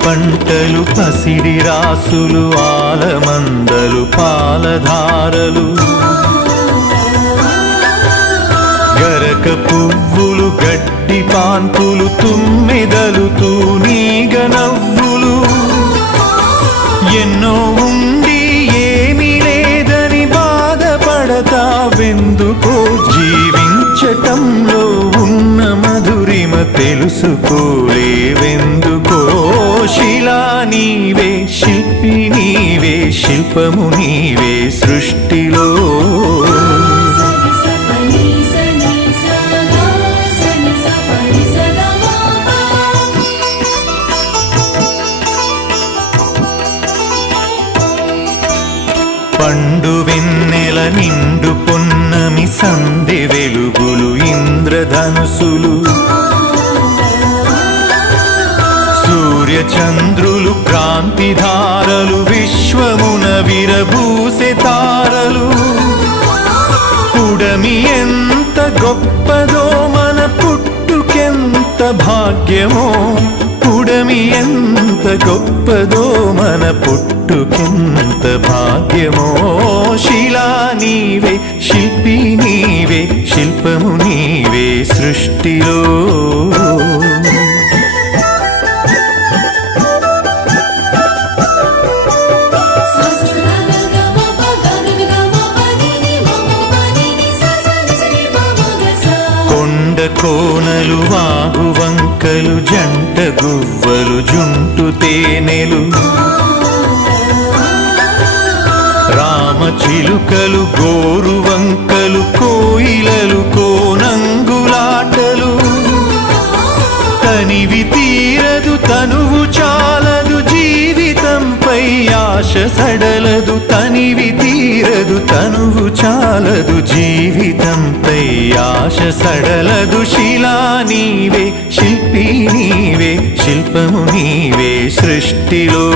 పంటలు పసిడి రాసులు ఆలమందలు పాలధారలు గరక పువ్వులు గడ్డి పాన్పులు తుమ్మెదలు తూనీగ నవ్వులు ఎన్నో ఉండి ఏమీ లేదని బాధపడతావెందుకో జీవించటంలో ఉన్న మధురిమ తెలుసుకోలేవెందుకో శిలా నీవే శిల్పి నీవే శిల్పము నీవే సృష్టిలో పండు వెన్నెల నిండు పొన్నమి సంధి వెలుగులు ఇంద్రధనుసులు సూర్యచంద్రులు క్రాంతిధారలు విశ్వమున విరబూసే తారలు పుడమి ఎంత గొప్పదో మన పుట్టుకెంత భాగ్యమో పుడమి ఎంత గొప్పదో మన పుట్టుకెంత భాగ్యమో శిలా నీవే శిల్పి నీవే శిల్పము నీవే సృష్టిలో కోనలు వాగు వంకలు జంట గువ్వలు జుంటు తేనెలు రామచిలుకలు గోరు వంకలు కోయిలలు కోనంగులాటలు తనివి తీరదు తనువు చాలదు జీవితంపై ఆశ సడలదు తనివి తీరదు తనువు చాలదు జీవితంపై ఆశ సడలదు శిలా నీవే శిల్పి నీవే శిల్పము నీవే సృష్టిలో